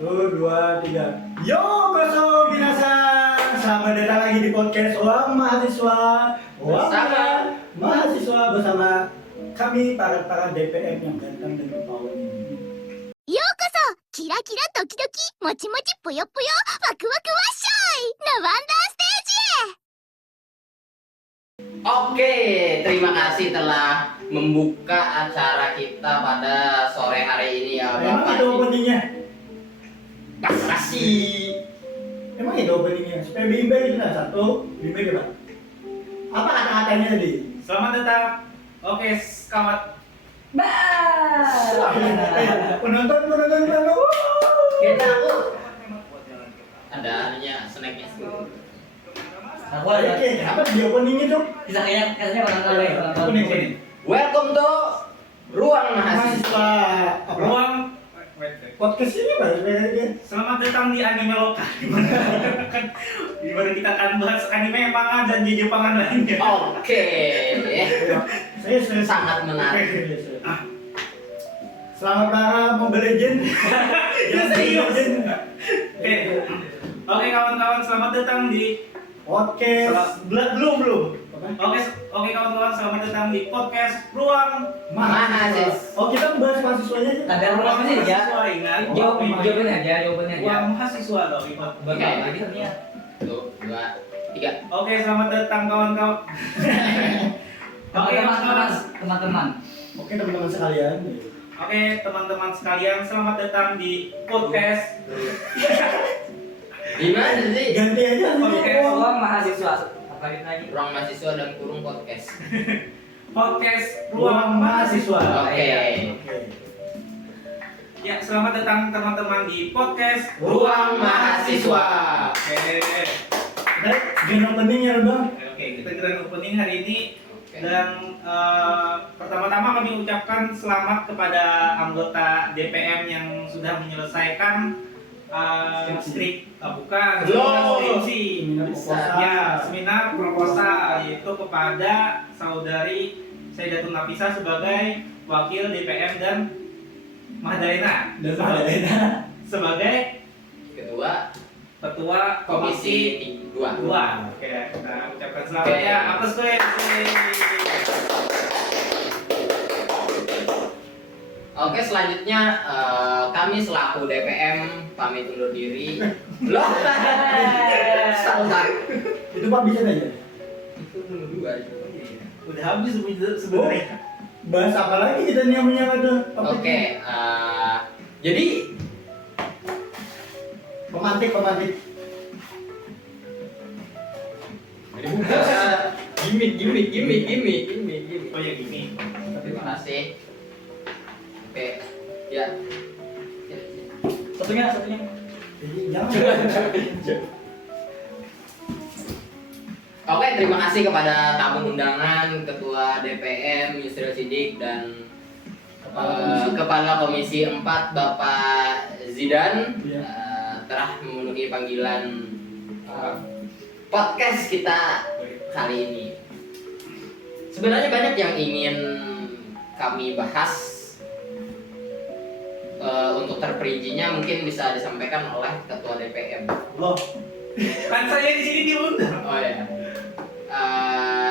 Tuh, 2, 3. Yo, koso minasan. Selamat datang lagi di podcast Uang Mahasiswa. Mahasiswa bersama kami para DPM yang ganteng dan kepala ini. ようこそキラキラドキドキもちもちぷよぷよワクワクワッショイのワンダーステージへ Oke, terima kasih telah membuka acara kita pada sore hari ini ya Emang Bapak. itu openingnya? Kasih. Emang itu openingnya? Supaya bimbel itu nah satu, bimbel ya Pak? Apa kata-katanya tadi? Selamat datang. Oke, kawan. Penonton. Kita aku ada anunya snacknya. Aku ada Oke, apa di opening itu? kisahnya orang tahu ya. Opening sini. Welcome to Ruang Mahasiswa. Mahasiswa apa? Ruang Podcast ini baru aja. Selamat datang di anime lokal. Di mana kita akan bahas anime, manga dan Jepangan lainnya. Oke. Saya Sangat menarik. Selamat para Mobile Legend. Ya serius. Oke kawan-kawan, selamat datang di Podcast belum. Oke kawan-kawan, selamat datang di podcast Ruang Mahasiswa. Oh, kita membahas mahasiswanya aja. Ada ruang sih ya. Mahasiswa. Ingat. Jawabannya aja. Ruang mahasiswa loh. Ingat. Bagus lagi sebenarnya. 1, 2, 3. Oke, selamat datang kawan-kawan. Oke Teman-teman. Oke, teman-teman sekalian. Oke, teman-teman sekalian, selamat datang di podcast Gimana sih? Ganti aja Podcast Ruang mahasiswa. Apa lagi? Ruang Mahasiswa dan kurung podcast. Ruang Mahasiswa. Oke. Ya, selamat datang teman-teman di podcast Ruang Mahasiswa. Oke. Kita grand openingnya Bang. Oke, kita grand opening hari ini. Oke. Dan pertama-tama kami ucapkan selamat kepada anggota DPM yang sudah menyelesaikan skripsi. Seminar proposal yaitu kepada saudari Sayyidatun Nafisa sebagai wakil DPM dan Mahdalena sebagai ketua komisi 2. Oke, kita ucapkan selamat Oke. ya. Aplaus gue. Oke, selanjutnya kami selaku DPM pamit undur diri. Loh, salah. Itu Pak bisa aja. Itu dulu aja. Udah habis sebenarnya. Bahas apa lagi kita nyamanya tuh? Oke, jadi Pemantik. gimmick. Oh ya gini. Terima kasih. Oke, ya. Satunya. Jangan. Oke, terima kasih kepada tamu undangan Ketua DPM Yusril Sidik dan Kepala Komisi 4 Bapak Zidan Iya. telah memenuhi panggilan podcast kita kali ini. Sebenarnya banyak yang ingin kami bahas. Untuk terperincinya mungkin bisa disampaikan oleh Ketua DPM. Loh, Kan saya di sini diundang. Oh ya.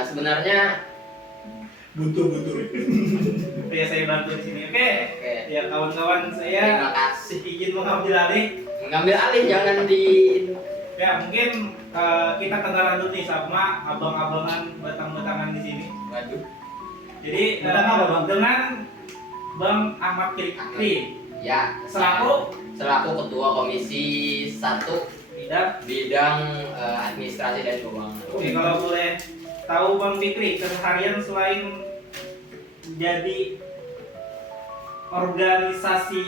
Sebenarnya butuh. Ya saya bantu di sini. Oke. Oke. Ya kawan-kawan saya Terima kasih. izin mengambil alih. Mengambil alih jangan di. Ya mungkin kita kenalan dulu nih sama abang-abangan batang-batangan di sini. Waduh. Jadi Batang apa, Bang? dengan Bang Ahmad Fikri Ya. selaku Selaku Ketua Komisi 1 bidang. Administrasi dan Keuangan. Oke, kalau boleh tahu Bang Fikri keseharian selain jadi organisasi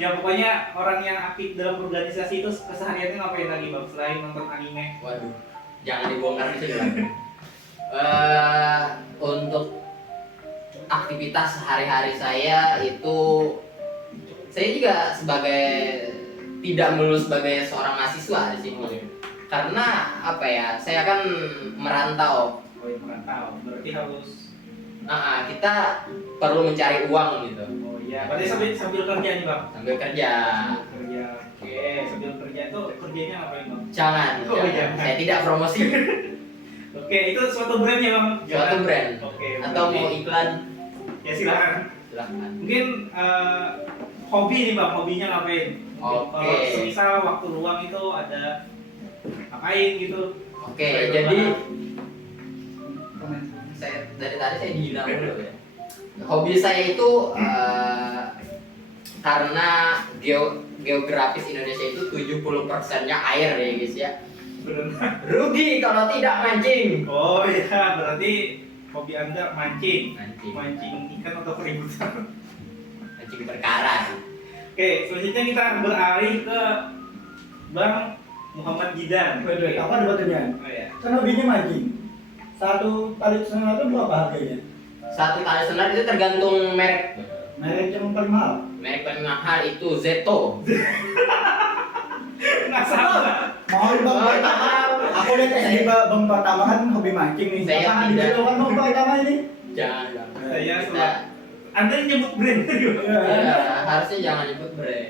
ya pokoknya orang yang aktif dalam organisasi itu kesehariannya ngapain lagi Bang selain nonton anime? Waduh. Jangan dibongkar di sini Bang. Untuk aktivitas sehari-hari saya itu saya juga sebagai tidak melulu sebagai seorang mahasiswa di sini. Karena apa ya? Saya kan merantau. Oh, merantau. Berarti harus Kita perlu mencari uang gitu. oh Ya, berarti sambil kerja nih bang. Sambil kerja. Kerja. Oke, sambil kerja itu kerjanya ngapain bang? Jangan, Oh, jangan. jangan. Saya tidak promosi. Oke, itu suatu brand ya bang? Suatu brand. Oke. Atau mau iklan? Ya silakan. Silahkan. Mungkin hobi nih bang, hobinya ngapain? Oke. Kalau semisal waktu luang itu ada ngapain gitu? Oke, jadi saya dari tadi saya dibilang dulu ya. Hobi saya itu karena geografis Indonesia itu 70%-nya air ya guys ya. Benar. Rugi kalau tidak mancing. Oh iya, berarti hobi anda mancing. Mancing. Mancing ikan atau keributan. Mancing perkara. Oke, selanjutnya kita beralih ke Bang Muhammad Jidan. Waduh, apa debatnya? Oh ya. Kan hobinya mancing. Satu tali senar itu berapa harganya? Satu tali senar itu tergantung merek. Merek yang paling mahal. Merek paling mahal itu Zeto. Nggak salah. Mau bang Oh, pertama. Aku lihat SD bang pertama kan hobi mancing nih. Saya Apakah tidak. gitu kan bang pertama ini? Jangan. Saya Kita- selalu. Anda yang nyebut brand juga. Ya, harusnya jangan nyebut brand.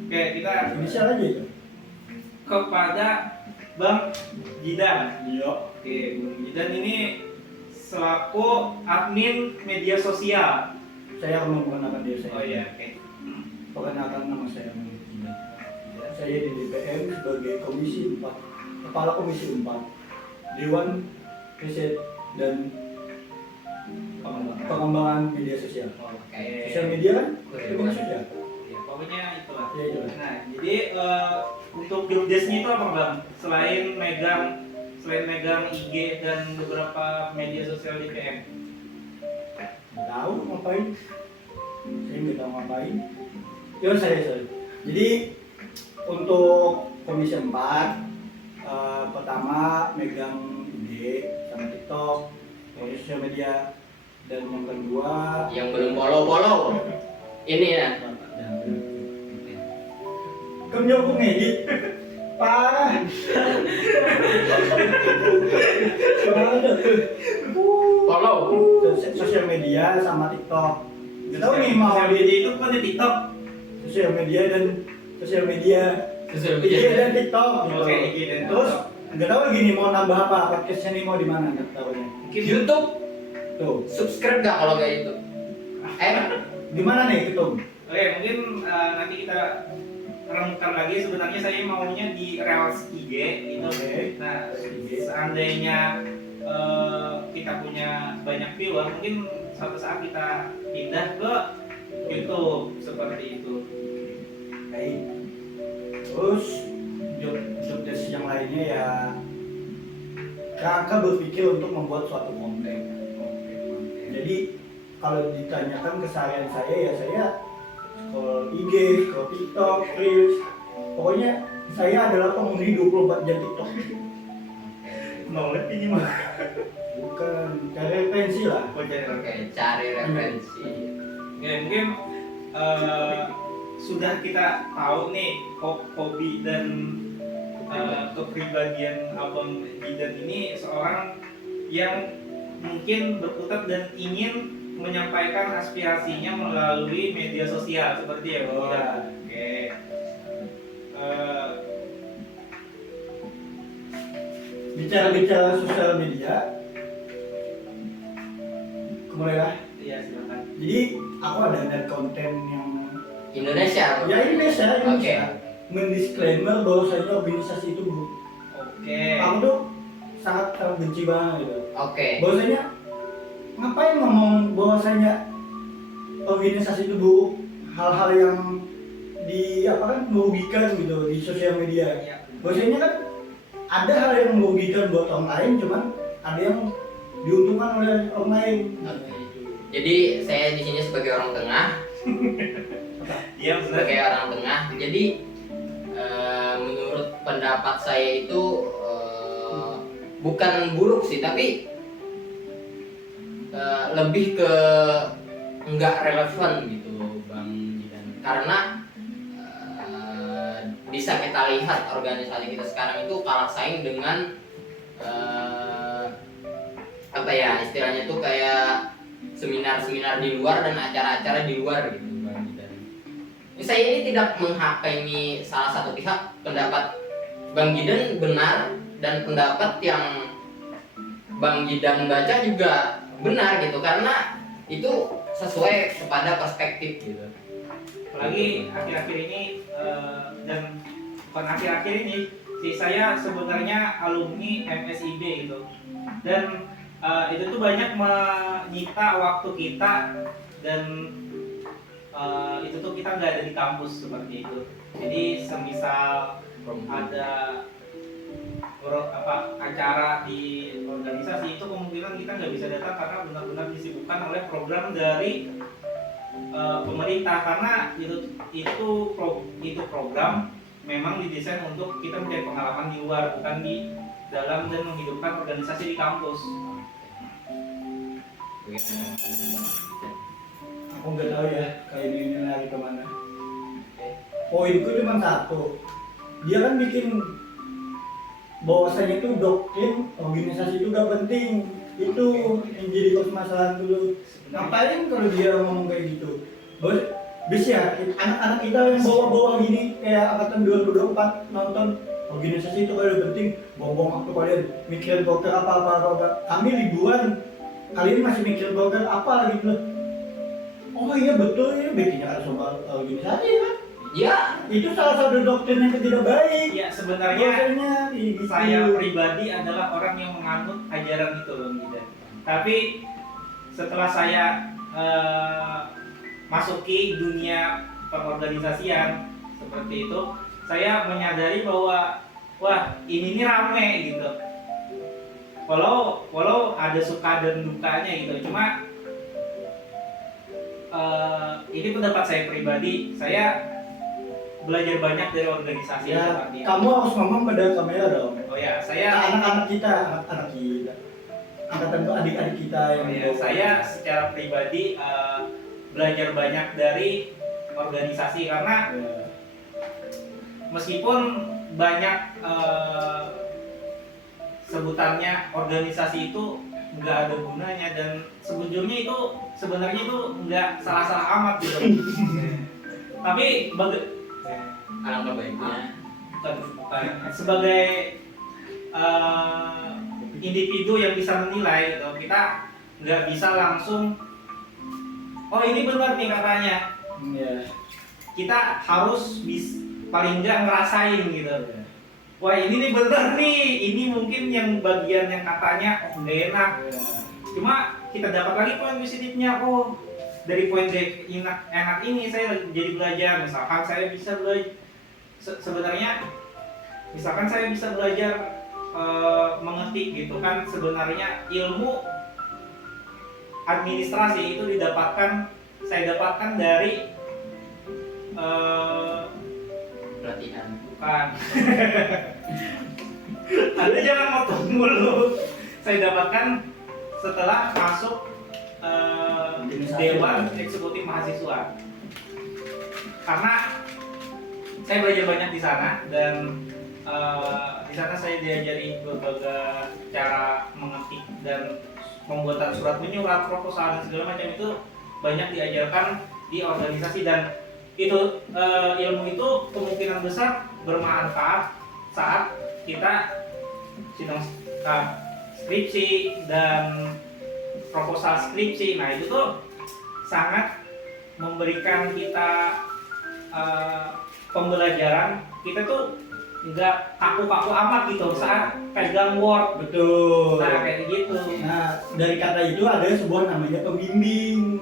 Oke, kita Inisial aja itu. kepada Bang Jidan. Iya. Oke, Bang Jidan ini selaku admin media sosial. Saya akan memperkenalkan diri saya. Oh iya, oke. Perkenalkan nama saya. Saya di DPM sebagai Komisi 4, Kepala Komisi 4, Dewan Riset dan Pengembangan Media Sosial. Oke. Sosial media kan? Oke. Media sosial. Ya, pokoknya itulah. Ya itu. Nah, jadi untuk job desk-nya itu apa Bang? Selain megang IG dan beberapa media sosial DPM. Nggak tahu ngapain. Saya nggak tahu ngapain. Ya saya. Jadi untuk Komisi 4 pertama megang IG sama TikTok, sosial media, dan yang kedua Yang belum follow ini ya. kamu jauh ngedit parah. Parah. Follow. Sosial media sama TikTok. Nggak tahu nih mau Sosial di media itu kan di TikTok. sosial media dan sosial media Sosial IG media. dan TikTok gitu. Oke, IG dan Terus TikTok. nggak tahu gini mau nambah apa, podcastnya nih mau di mana nggak tahu nih. Mungkin YouTube Tuh, subscribe gak kalau kayak itu? di mana nih Ketum? Oke, mungkin nanti kita renungkan lagi. Sebenarnya saya maunya di Reels IG itu. Oke. Nah, seandainya kita punya banyak viewer, mungkin suatu saat kita pindah ke YouTube seperti itu. Baik. Terus job desk yang lainnya ya Kakak berpikir untuk membuat suatu konten. Jadi kalau ditanyakan keseharian saya ya saya scroll IG, scroll TikTok, Reels. Pokoknya saya adalah penghuni 24 jam TikTok. Knowledge ini mah. Bukan cari referensi lah. Oke, cari referensi. Ya, mungkin sudah kita tahu nih hobi dan kepribadian Abang Jidan ini seorang yang mungkin berkutat dan ingin menyampaikan aspirasinya melalui media sosial seperti ya Bang Oh. Jidan. Oke. Bicara-bicara sosial media, kembalilah. Iya, silakan. Jadi aku ada konten yang Indonesia. ya Indonesia, Oke. mendisklaimer bahwasanya organisasi itu buruk. Oke. Aku tuh sangat benci banget gitu. Oke. Bahwasanya ngapain ngomong bahwasanya organisasi itu buruk, hal-hal yang di apa kan merugikan gitu di sosial media. Ya. Bahwasanya kan ada hal yang merugikan buat orang lain, cuman ada yang diuntungkan oleh orang lain. Oke. Jadi saya di sini sebagai orang tengah, Iya, benar. sebagai orang tengah. Jadi menurut pendapat saya itu bukan buruk sih, tapi lebih ke nggak relevan gitu, Bang Jidan. Karena bisa kita lihat organisasi kita sekarang itu kalah saing dengan apa ya istilahnya tuh kayak seminar-seminar di luar dan acara-acara di luar gitu, Bang. Bang Jidan. Saya ini tidak menghakimi salah satu pihak. Pendapat Bang Jidan benar dan pendapat yang Bang Jidan baca juga benar gitu, karena itu sesuai kepada perspektif gitu. Apalagi akhir-akhir ini dan bukan akhir-akhir ini sih, saya sebenarnya alumni MSIB gitu, dan itu tuh banyak menyita waktu kita, dan itu tuh kita nggak ada di kampus seperti itu. Jadi semisal ada acara di organisasi itu, kemungkinan kita nggak bisa datang karena benar-benar disibukkan oleh program dari pemerintah, karena itu program memang didesain untuk kita mencari pengalaman di luar, bukan di dalam, dan menghidupkan organisasi di kampus. Aku nggak tahu ya kayak ini lari kemana. Poinku cuma satu, dia kan bikin bahwasanya itu doktrin organisasi itu gak penting, itu yang jadi permasalahan dulu. Ngapain kalau dia ngomong kayak gitu? Bis ya, anak-anak kita yang bawa-bawa gini kayak angkatan 2024 nonton organisasi itu kalau penting, bohong waktu kalian mikirin proker apa. Kami liburan, kalian masih mikirin proker apa lagi tuh? Oh iya betul ya, bikinnya ada soal organisasi kan? Ya, Itu salah satu doktrin yang tidak baik. Ya sebenarnya Bahwasanya gitu. saya pribadi adalah orang yang menganut ajaran itu loh gitu. Tapi setelah saya masuki dunia perorganisasian seperti itu, saya menyadari bahwa wah ini nih rame gitu. Walau ada suka dan dukanya gitu, cuma ini pendapat saya pribadi. Saya belajar banyak dari organisasi Ya, seperti ini. kamu harus ngomong pada kamera dong. Oh ya, saya Anak-anak kita, angkatan adik-adik kita yang saya secara pribadi belajar banyak dari organisasi, karena Ya. meskipun banyak sebutannya organisasi itu nggak ada gunanya, dan sebujurnya itu sebenarnya itu nggak salah-salah amat gitu. Tapi alangkah baiknya sebagai individu yang bisa menilai gitu, kita nggak bisa langsung oh ini benar nih katanya. Ya. Kita harus paling nggak ngerasain gitu. Wah ini nih bener nih, ini mungkin yang bagian yang katanya oh nggak enak. Ya. Cuma kita dapat lagi poin positifnya. Oh dari poin enak ini saya jadi belajar. Misalkan saya bisa belajar sebenarnya, misalkan saya bisa belajar mengetik gitu kan. Sebenarnya ilmu administrasi itu saya dapatkan dari pelatihan. bukan. Anda jangan motong mulu. Saya dapatkan setelah masuk Dewan Eksekutif Mahasiswa. Karena saya belajar banyak di sana, dan di sana saya diajari berbagai cara mengetik dan pembuatan surat menyurat, proposal dan segala macam, itu banyak diajarkan di organisasi, dan itu ilmu itu kemungkinan besar bermanfaat saat kita sidang skripsi dan proposal skripsi. Nah itu tuh sangat memberikan kita pembelajaran. Kita tuh nggak kaku-kaku amat gitu saat pegang Word. Betul. Nah kayak gitu. Nah, dari kata itu ada sebuah namanya pembimbing.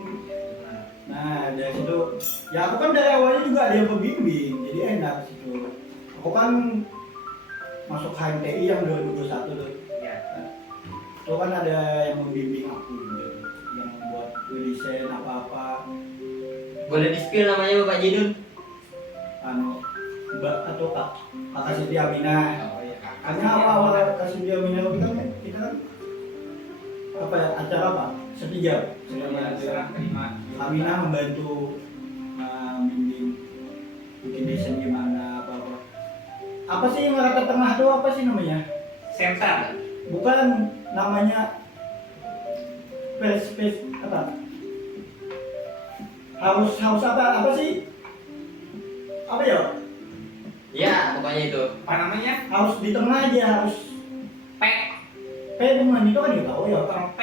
Nah, dari situ, ya aku kan dari awalnya juga ada yang pembimbing, jadi enak situ. Aku kan masuk HMTI yang 2021 tuh. Ya. Itu kan ada yang membimbing aku gitu, yang buat desain apa-apa. Boleh di-spill namanya Bapak Jidun? Mbak atau Kakak Siti Aminah. Oh, iya. Karena awal Kakak Siti Aminah kita kan apa ya, acara apa? Setijab. Serah terima. Aminah membantu bimbing bikin desain gimana apa. Apa sih yang rata tengah tuh, apa sih namanya? Center. Bukan, namanya space apa? harus apa sih? Apa ya? Ya pokoknya itu. Apa namanya? Harus di tengah aja, harus P. P teman itu kan juga tahu ya. Orang P.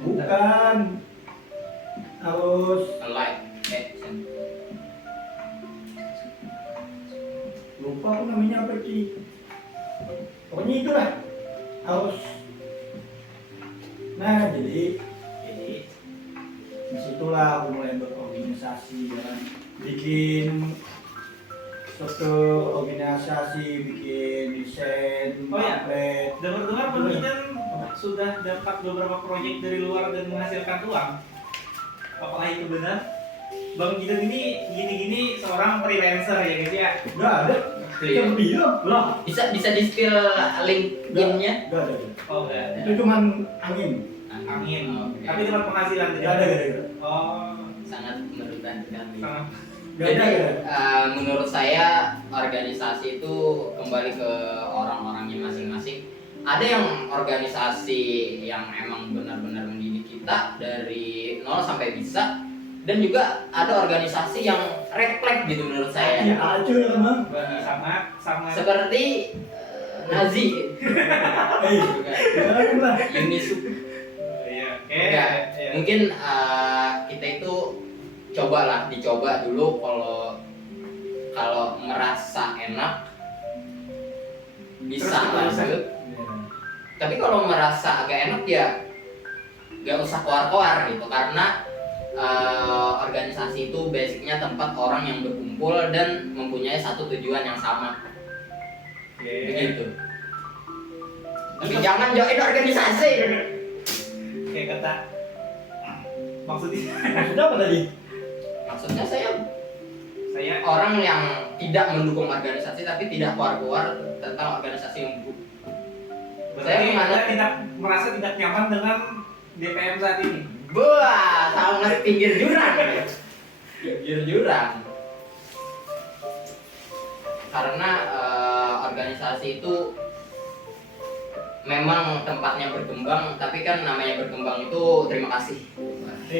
Bukan. Harus Like, action. lupa aku namanya apa sih. Pokoknya itulah. Harus. Nah, jadi disitulah aku mulai berorganisasi dan bikin struktur organisasi, bikin desain, Oh ya. pamflet. Dengar-dengar Bang Gidan sudah dapat beberapa proyek dari luar dan menghasilkan uang. Apakah itu benar? Bang Gidan ini gini-gini seorang freelancer ya guys ya? Gak ada, yang bilang Loh? Bisa di spill LinkedIn-nya. gak ada. Oh enggak ada. Itu cuman angin. Angin. Oke. Tapi dapat penghasilan Gak ada, gak ada. Oh, Sangat merugikan sekali. sangat. Gak ada, gak ada. Menurut saya organisasi itu kembali ke orang-orangnya masing-masing. Ada yang organisasi yang emang benar-benar mendidik kita dari nol sampai bisa, dan juga ada organisasi yang red flag gitu menurut Ya saya. acuh ya kan, Sangat. Seperti Nazi, jangan lah. Unisub. Iya. Oke. Enggak. Iya. Mungkin kita itu dicoba dulu kalau merasa enak bisa Terus lanjut. Tapi kalau merasa agak enak ya nggak usah keluar-keluar gitu, karena organisasi itu basicnya tempat orang yang berkumpul dan mempunyai satu tujuan yang sama, Oke. begitu. Tapi jangan join organisasi. Oke kata. Maksudnya Maksudnya apa tadi? Maksudnya saya saya orang yang tidak mendukung organisasi tapi tidak keluar-keluar tentang organisasi yang buruk. berarti Saya Anda tidak merasa tidak nyaman dengan DPM saat ini. Wah, sangat pinggir jurang ya. Pinggir jurang. Karena organisasi itu memang tempatnya berkembang, tapi kan namanya berkembang itu terima kasih.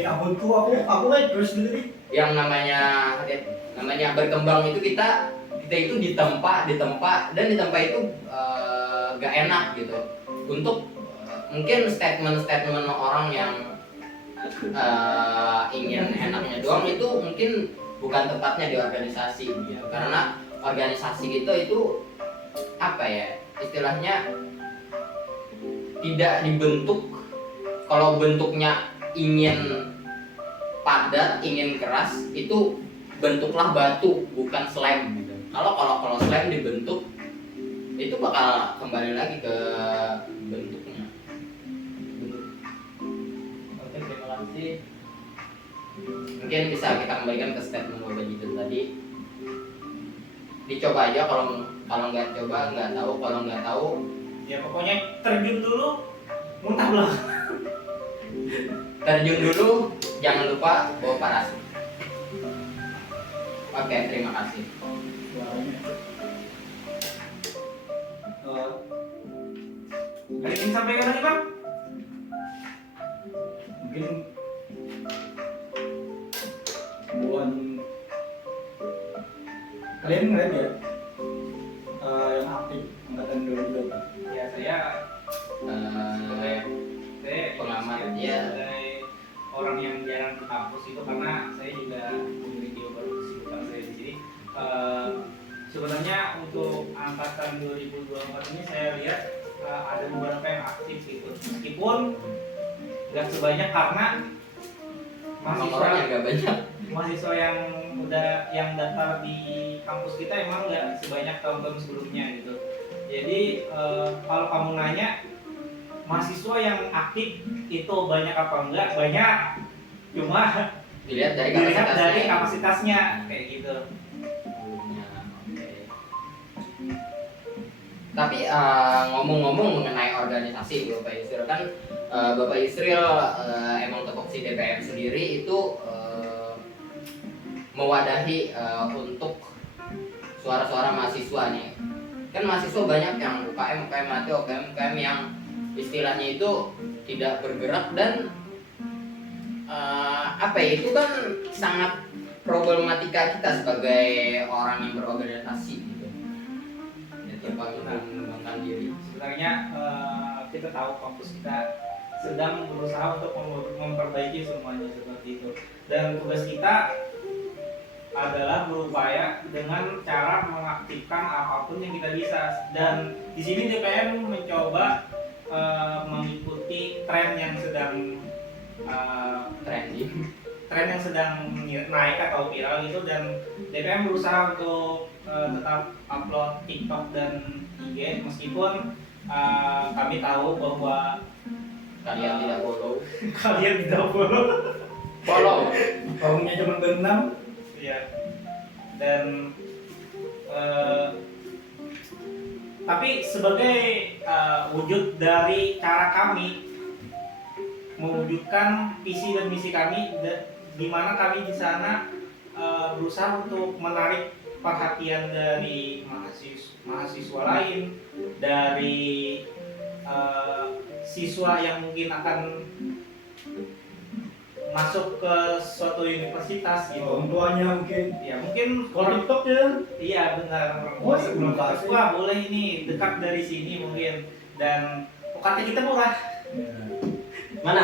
Abunku aku terus dulu nih. Yang namanya berkembang itu kita itu ditempa dan ditempa itu gak enak gitu. Untuk mungkin statement orang yang ingin enaknya doang itu mungkin bukan tempatnya di organisasi gitu. Karena organisasi kita itu apa ya, istilahnya tidak dibentuk, kalau bentuknya ingin padat, ingin keras, itu bentuklah batu bukan slam gitu. Kalau slam dibentuk itu bakal kembali lagi ke bentuknya. Oke, terima kasih. Mungkin bisa kita kembalikan ke statement Bapak Jitu tadi. Dicoba aja, kalau nggak coba nggak tahu, kalau nggak tahu Ya pokoknya terjun dulu, muntah belakang. terjun dulu, jangan lupa bawa parasut. Oke, terima kasih. Suaranya. Ada yang disampaikan lagi Bang? Mungkin bulan kalian ngeliat ya yang aktif angkatan 2020. Ya saya Pengamat ya. sebagai orang yang jarang ke kampus itu, karena saya juga memiliki beberapa kesibukan saya di sini. Sebenarnya untuk angkatan 2024 ini saya lihat ada beberapa yang aktif gitu, meskipun nggak sebanyak karena Orang-orang yang nggak banyak. mahasiswa yang daftar di kampus kita emang nggak sebanyak tahun-tahun sebelumnya gitu. Jadi kalau kamu nanya mahasiswa yang aktif itu banyak apa enggak, banyak, cuma Dilihat dari dilihat kapasitasnya. dari kapasitasnya kayak gitu. Oke. Tapi ngomong-ngomong mengenai organisasi, Bapak Yusril kan Bapak Yusril emang tupoksi DPM sendiri itu mewadahi untuk suara-suara mahasiswa nih. Kan mahasiswa banyak yang UKM mati, UKM yang istilahnya itu tidak bergerak dan apa ya, itu kan sangat problematika kita sebagai orang yang berorganisasi gitu. Jadi mengembangkan diri. Sebenarnya kita tahu kampus kita sedang berusaha untuk memperbaiki semuanya seperti itu. Dan tugas kita adalah berupaya dengan cara mengaktifkan apapun yang kita bisa. Dan di sini DPM mencoba mengikuti tren yang sedang Trending. tren yang sedang naik atau viral itu, dan DPM berusaha untuk tetap upload TikTok dan IG meskipun kami tahu bahwa Kalian tidak follow. kalian tidak follow. Follow. Tahunnya cuma berenam. Iya. Dan tapi sebagai wujud dari cara kami mewujudkan visi dan misi kami, di mana kami di sana berusaha untuk menarik perhatian dari mahasiswa lain, dari siswa yang mungkin akan masuk ke suatu universitas gitu. Orang tuanya mungkin. Ya mungkin Kalau TikTok ya. iya benar. Oh, Sebelum iya, kita wah boleh ini dekat dari sini mungkin, dan UKT kita murah. Mana?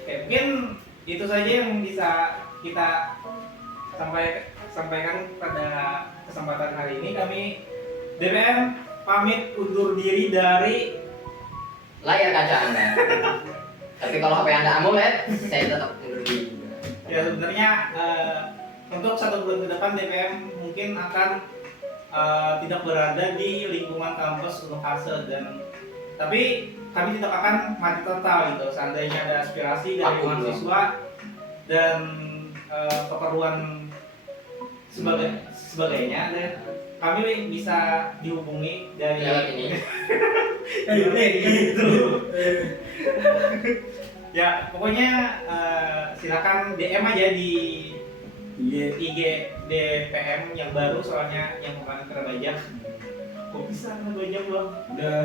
Oke, mungkin itu saja yang bisa kita sampaikan pada kesempatan hari ini. Kami DPM pamit undur diri dari Layar kaca Anda. Tapi kalau HP Anda AMOLED, saya tetap undur diri juga. ya sebenarnya untuk 1 bulan ke depan DPM mungkin akan tidak berada di lingkungan kampus Unhase, dan tapi kami tidak akan mati total gitu. Seandainya ada aspirasi dari Aku mahasiswa dan keperluan sebagainya, dan kami bisa dihubungi dari Lewat ini. gitu. Ya pokoknya silakan DM aja di Iya. IG DPM yang baru, soalnya yang kemarin kena bajak. Kok bisa kena bajak bang? Udah.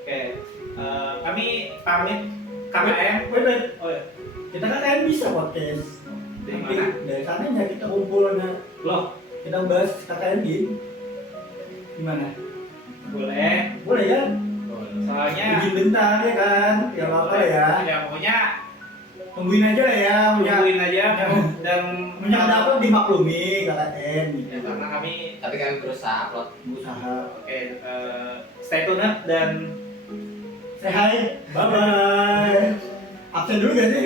Oke, kami pamit KKM. Wait. Oh ya, Kita kan bisa podcast. dari Tapi mana? dari sananya kita kumpul Loh, kita bahas KKN gimana? boleh. Boleh kan? Soalnya Izin bentar ya kan? Ya apa ya? Ya pokoknya Tungguin aja lah ya. tungguin aja dan Punya ada apa dimaklumi KKN gitu. ya, karena kami Tapi kami berusaha upload. Usaha. oke stay tune dan Say hi. Bye bye. Absen dulu gak sih?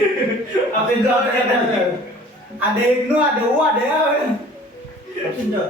Absen dulu, absen. Ada Ibnu, ada U, ada ya. Absen dulu.